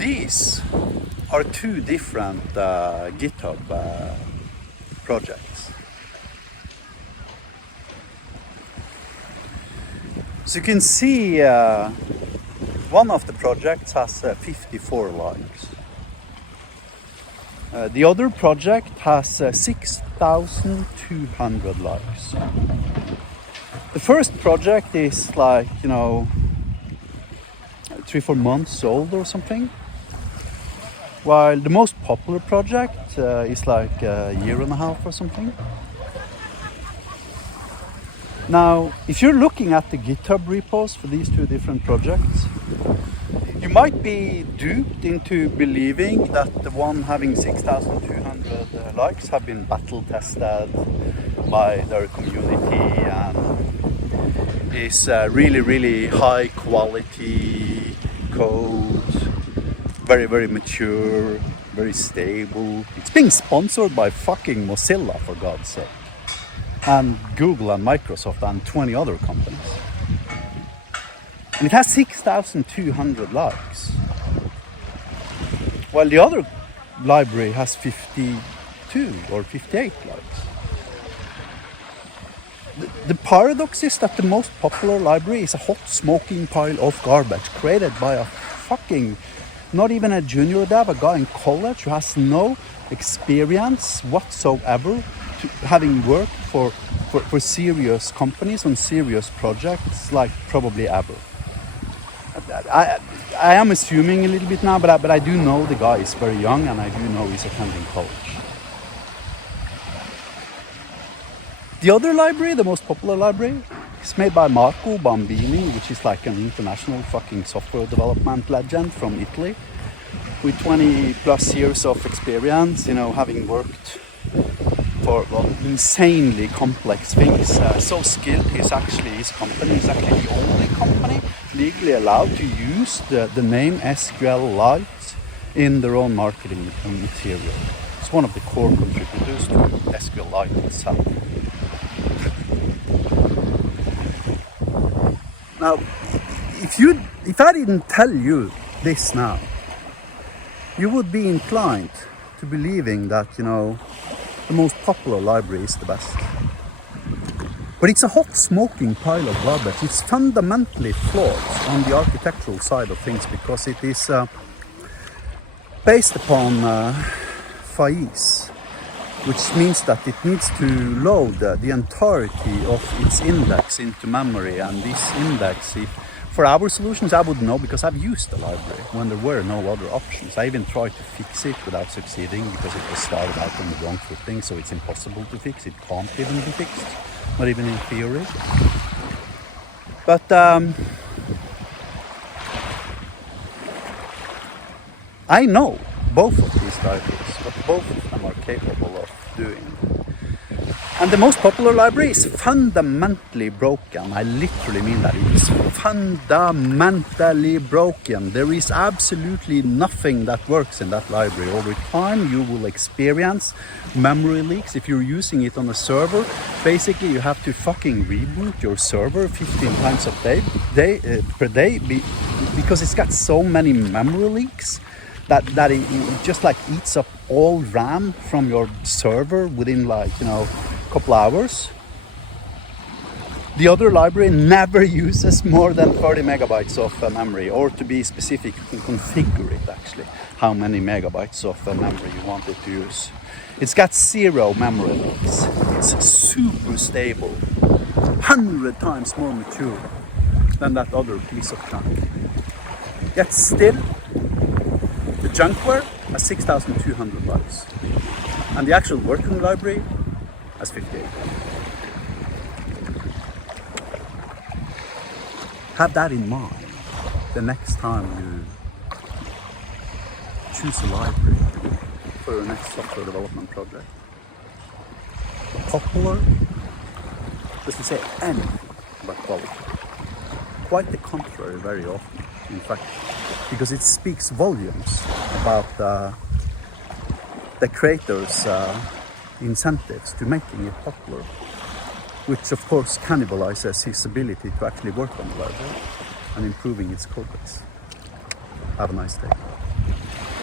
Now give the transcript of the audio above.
These are two different GitHub projects. So you can see one of the projects has 54 likes. The other project has 6,200 likes. The first project is like, 3-4 months old or something, while the most popular project is like a year and a half or something. Now, if you're looking at the GitHub repos for these two different projects, you might be duped into believing that the one having 6,200 likes have been battle tested by their community and is really, really high quality code, very, very mature, very stable. It's being sponsored by fucking Mozilla, for God's sake, and Google and Microsoft and 20 other companies. And it has 6,200 likes, while the other library has 52 or 58 likes. The paradox is that the most popular library is a hot smoking pile of garbage created by a fucking, not even a junior dev, a guy in college who has no experience whatsoever having worked for serious companies on serious projects, like probably ever. I am assuming a little bit now, but I do know the guy is very young, and I do know he's attending college. The other library, the most popular library, is made by Marco Bambini, which is like an international fucking software development legend from Italy, with 20 plus years of experience, having worked for insanely complex things. So skilled, his company is actually the only company legally allowed to use the name SQLite in their own marketing material. It's one of the core contributors to SQLite itself. Now, if I didn't tell you this now, you would be inclined to believing that, the most popular library is the best. But it's a hot smoking pile of garbage. It's fundamentally flawed on the architectural side of things because it is based upon FAIS, which means that it needs to load the entirety of its index into memory. And this index, for our solutions, I would know because I've used the library when there were no other options. I even tried to fix it without succeeding because it was started out on the wrong footing, so it's impossible to fix. It can't even be fixed, not even in theory. But I know both of these libraries, what both of them are capable of doing. And the most popular library is fundamentally broken. I literally mean that. It is fundamentally broken. There is absolutely nothing that works in that library. Over time, you will experience memory leaks. If you're using it on a server, basically you have to fucking reboot your server 15 times per day because it's got so many memory leaks that it just like eats up all RAM from your server within a couple hours. The other library never uses more than 30 megabytes of memory, or to be specific, you can configure it actually, how many megabytes of memory you want it to use. It's got 0 memory leaks. It's super stable, 100 times more mature than that other piece of junk. Yet still, the Junkware has 6,200 likes, and the actual working library has 58. Have that in mind the next time you choose a library for your next software development project. Popular doesn't say anything about quality. Quite the contrary very often, in fact, because it speaks volumes about the creator's incentives to making it popular, which of course cannibalizes his ability to actually work on the library and improving its code base. Have a nice day.